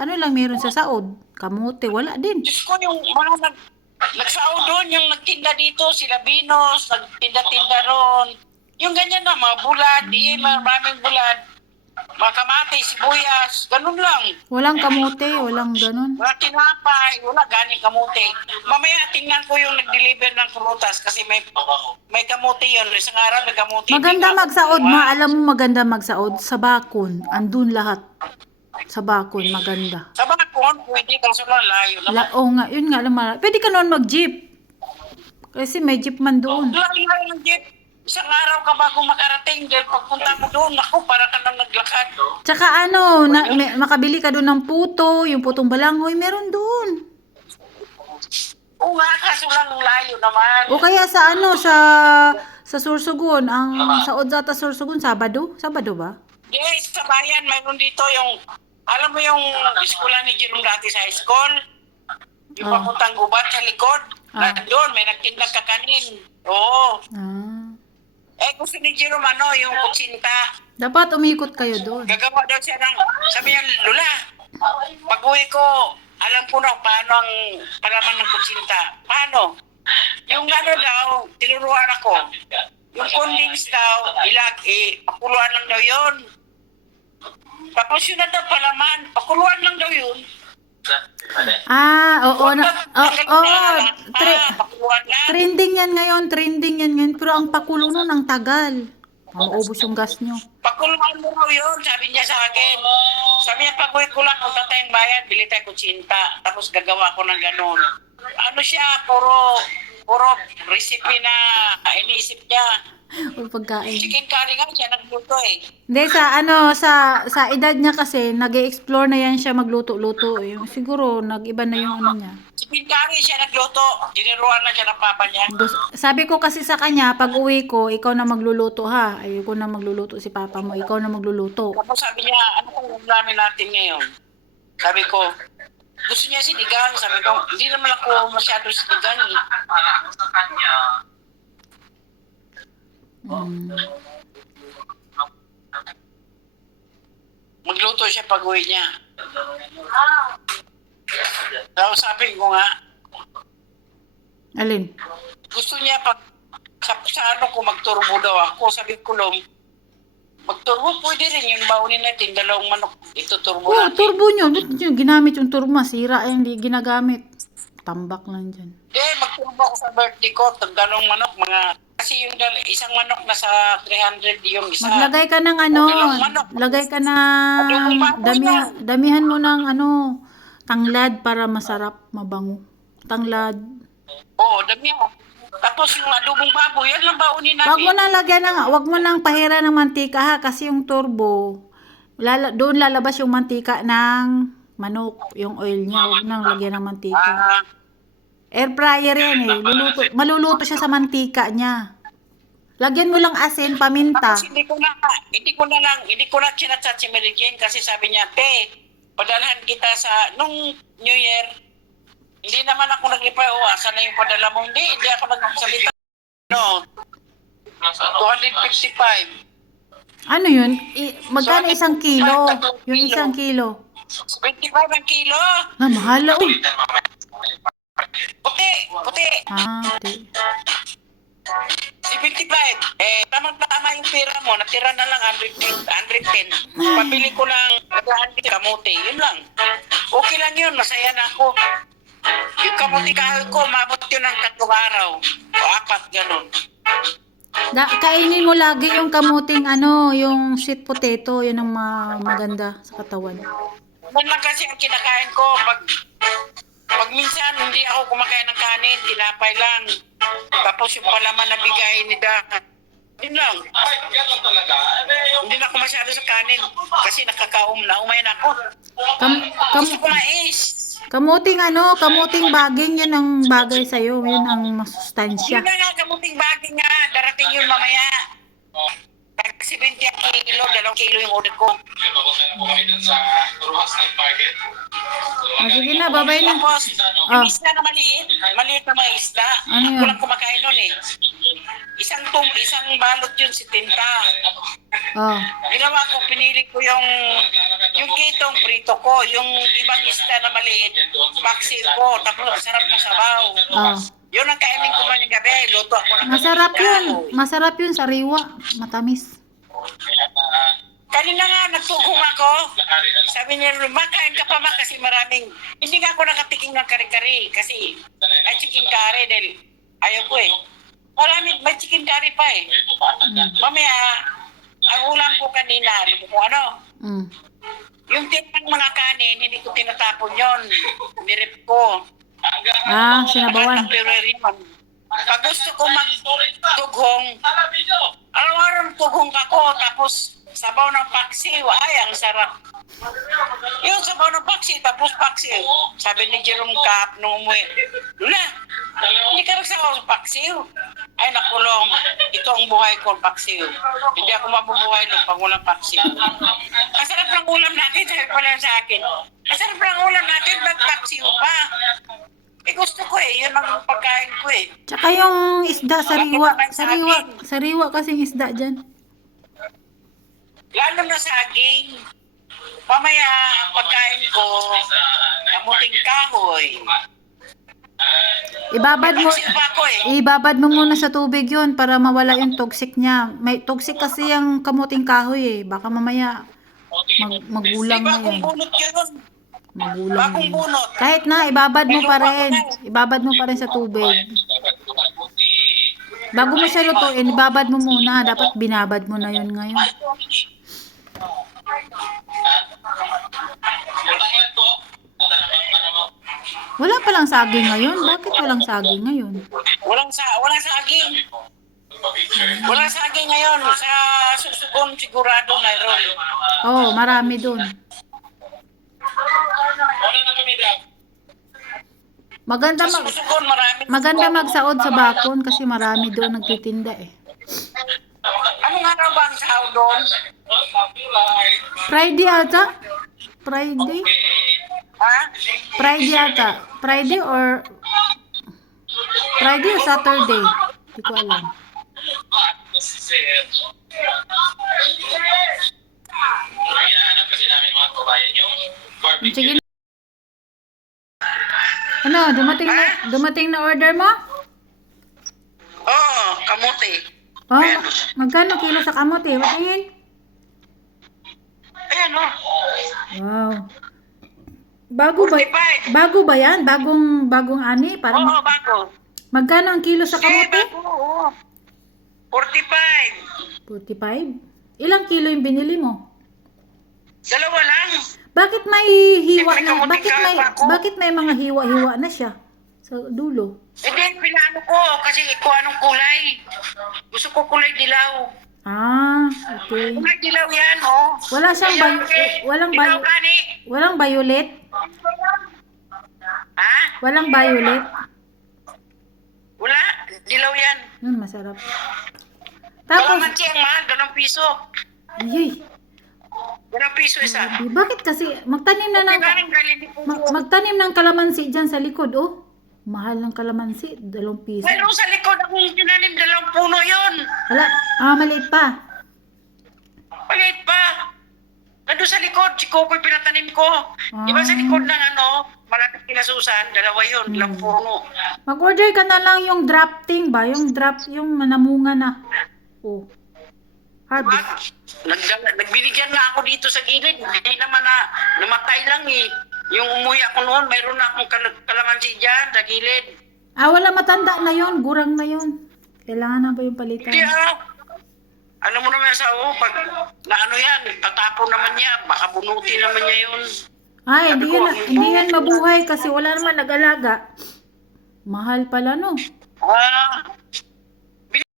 ano lang meron sa saod? Kamote, wala din. Diyos ko, yung mga nagsao doon, yung nagtinda dito, sila Binos, nagtinda-tinda ron. Yung ganyan na, mga bulad, maraming bulad. Mga kamatis, sibuyas, ganun lang. Walang kamote, walang ganun. Wala tinapay, wala ganing kamote. Mamaya tingnan ko yung nag-deliver ng prutas kasi may kamote yun. Isang araw may kamote. Maganda magsaod, alam mo maganda magsaod sa bakon. Andun lahat. Sa bakon, maganda. Sa bakon, pwede kaso lang layo naman. Oo nga, yun nga naman. Pwede ka noon mag-jeep. Kasi may jeep man doon. Layo ng jeep. Isang araw ka bago makarating dahil pagpunta mo doon, ako, para ka nang naglakad. Tsaka makabili ka doon ng puto, yung putong balanghoy, meron doon. Oo nga, kaso lang layo naman. O kaya sa Sursugun, ang saod sa Sursugun, Sabado? Sabado ba? Yes, sa bayan, mayroon dito yung, alam mo yung eskwela ni Jerome dati sa high school? Yung papuntang gubat sa likod. Doon, may nagtindang kakanin. Oo. Gusto ni Jerome, yung kutsinta. Dapat umikot kayo doon. Gagawa daw siya ng, sabi niya, Lola, pag-uwi ko, alam ko na paano ang palaman ng kutsinta. Paano? Yung daw, tinuruan ako. Yung condings daw, pakuluan lang daw yun. Tapos yun na daw palaman, pakuluan lang daw yun. Oo. Trending yan ngayon, Pero ang pakulo nun, ang tagal. Maubos yung gas nyo. Pakuluan mo raw yun, sabi niya sa akin. Sabi niya, pag-uwi ko lang, punta tayong bayan, bili tayo kutsinta. Tapos gagawa ko ng ganun. Ano siya, puro recipe na iniisip niya. O pagkain. Chicken curry nga siya nagluto eh. Hindi, sa edad niya kasi, nag-explore na yan siya magluto-luto. Siguro, nag-iba na yung ano niya. Chicken curry siya nagluto. Tiniruan na siya ng papa niya. Sabi ko kasi sa kanya, pag uwi ko, ikaw na magluluto ha. Ayoko na magluluto si papa mo, ikaw na magluluto. Tapos sabi niya, ano kung ulamin natin ngayon? Sabi ko, gusto niya sinigang. Sabi ko, hindi naman ako masyado sinigang eh. Sa kanya. Magluto siya pag uwi niya. Tapos sabi ko nga, Alin? gusto niya pag sa ano ko magturbo daw ako. Sabi ko, magturbo pwede rin yung baunin natin, 2 manok. Ito turbo natin. Turbo nyo. Ba't nyo ginamit yung turbo? Masira hindi ginagamit. Tambak lang dyan. Magturbo ako sa birthday ko. 2 manok, kasi yung isang manok nasa 300 yung isa. Maglagay ka ng lagay ka na damihan mo ng tanglad para masarap, mabango. Tanglad. Oo, damihan. Tapos yung adobong baboy, yan lang baunin namin. Wag mo nang pahira ng mantika ha, kasi yung turbo, doon lalabas yung mantika ng manok, yung oil niya, wag nang lagyan ng mantika. Air fryer yan eh, maluluto siya sa mantika niya. Lagyan mo lang asin, paminta. Tapos hindi ko na chinachat si Mary Jane kasi sabi niya, padalhan kita nung New Year. Hindi naman ako nag-reply, asan na yung padala mo? Hindi ako nagsalita. 255. Ano yun? Magkano isang kilo? Yung isang kilo? 25 ang kilo. Mahal. Puti. Puti. 75. Tama yung pera mo. Natira na lang 110. Pabili ko lang kamote. Yun lang. Okay lang yun. Masaya na ako. Yung kamote kahoy ko, mabot yun ng 3 araw. O 4, ganun. Kainin mo lagi yung kamuting yung sweet potato. Yun ang maganda sa katawan. Yan lang kasi ang kinakain ko. Pag minsan, hindi ako kumakain ng kanin. Tinapay lang. Tapos yung palaman na bigay ni Dad. Yun lang. Hindi na ako masyado sa kanin. Kasi umay na ako. Gusto ko mais. Kamuting baging, yan ang bagay sa'yo. Yun ang masustansya. Yun na nga, kamuting baging nga. Darating yun mamaya. 70 kilo, 2 kilo yung order ko. Sige na, babay na. Tapos, yung isda na maliit na mga isda. Ano yun? Ako lang kumakain nun eh. isang balot yun, 70. Oh. Ginawa ko, pinili ko yung kitong prito ko, yung ibang isda na maliit, baksil ko, tapos sarap ng sabaw. Oh. Yun ang kainin ko man yung gabi, luto ako ng Masarap isda. yun. Masarap yun sa riwa. Matamis. Kanina nga, nagtugong ako. Sabi niya, makain ka pa ma kasi maraming, hindi nga ako nakatiking ng kare-kare kasi ay chicken curry dahil ayaw ko eh. May chicken curry pa eh. Mamaya, ang ulam ko kanina, alam mo kung ano? Mm. Yung tinang mga kanin, hindi ko tinatapon yon. Nirip ko. Ah, sinabawan. Pag gusto ko magtughong, araw-araw tughong ako, tapos sabaw ng paksiw, ay, ang sarap. Yung sabaw ng paksiw, tapos paksiw. Sabi ni Jerome Cap nung umuwi, Lula, hindi ka nagsabaw sa paksiw. Ay, nakulong, ito ang buhay ko, paksiw. Hindi ako mabubuhay nung pag walang paksiw. Kasarap ng ulam natin, sabi pala sa akin. Kasarap ng ulam natin, ba't paksiw pa? Eh, gusto ko eh, yun ang pagkain ko eh. Tsaka yung isda sa riwa. Sa riwa kasing isda dyan. Lalo na saging. Mamaya, ang pagkain ko, kamuting kahoy. Ibabad mo muna sa tubig yun para mawala yung toxic niya. May toxic kasi yung kamuting kahoy eh. Baka mamaya magulang na Bagong yan. bunot yun. Magulang na Bagong yan. bunot. Kahit na, ibabad mo pa rin. Ibabad mo pa rin sa tubig. Bago mo siya lutuin, ibabad mo muna. Dapat binabad mo na yun ngayon. Wala palang saging ngayon. Bakit walang saging ngayon? Walang saging. Walang saging ngayon. Sa Susugon sigurado mayroon. Oo, marami dun. Maganda Sa Susugon marami. maganda magsaod sa bakon kasi marami doon nagtitinda eh. Anong araw ba ang sahod doon? Friday ata? Friday? Ha? Friday ata. Friday or Saturday? Hindi ko alam. Sige. Ano, dumating na order mo? Oo, kamote. Oh, magkano kilo sa kamote? Patingin. Ayan o. Wow. Bago ba yan? Bagong ani? Para Oo, bago. magkano ang kilo sa kamote? Oo. 45. 45? Ilang kilo yung binili mo? Dalawa lang. Bakit may hiwa Siyempre, na? kamuting kahoy ako. Bakit may mga hiwa-hiwa na siya sa dulo? Hindi, pinaano ko kasi kung anong kulay. Gusto ko kulay dilaw. Ah, okay. Kulay dilaw yan, oh. Wala siyang Dilaw gani. walang violet? Ha? Walang violet? Wala. Dilaw yan. Masarap. Tapos, Kalamansi ang mahal, 2 piso. ayay, 2 piso isa. bakit kasi magtanim na ng magtanim ng kalamansi diyan sa likod, oh. Mahal ng kalamansi, 2 piso. Mayroon sa likod akong tinanim 2 puno yun. Wala, maliit pa. Maliit pa. Nandun sa likod, si Koko'y pinatanim ko. Di ba sa likod ng malapit kila Susan, 2 yun, 2 puno. Mag-order ka na lang yung drafting ba? Yung namunga na. Oh. Harvest. Nagbinigyan nga ako dito sa gilid. Hindi naman na namatay lang eh. Yung umuwi ako noon, mayroon na akong kalamansi dyan sa gilid. Wala, matanda na yon, gurang na yon. Kailangan na ba yung palitan? Hindi ano mo naman sa pag na yan, tatapon naman niya, baka bunutin naman niya yun. Hindi yan mabuhay kasi wala naman nag-alaga. Mahal pala no.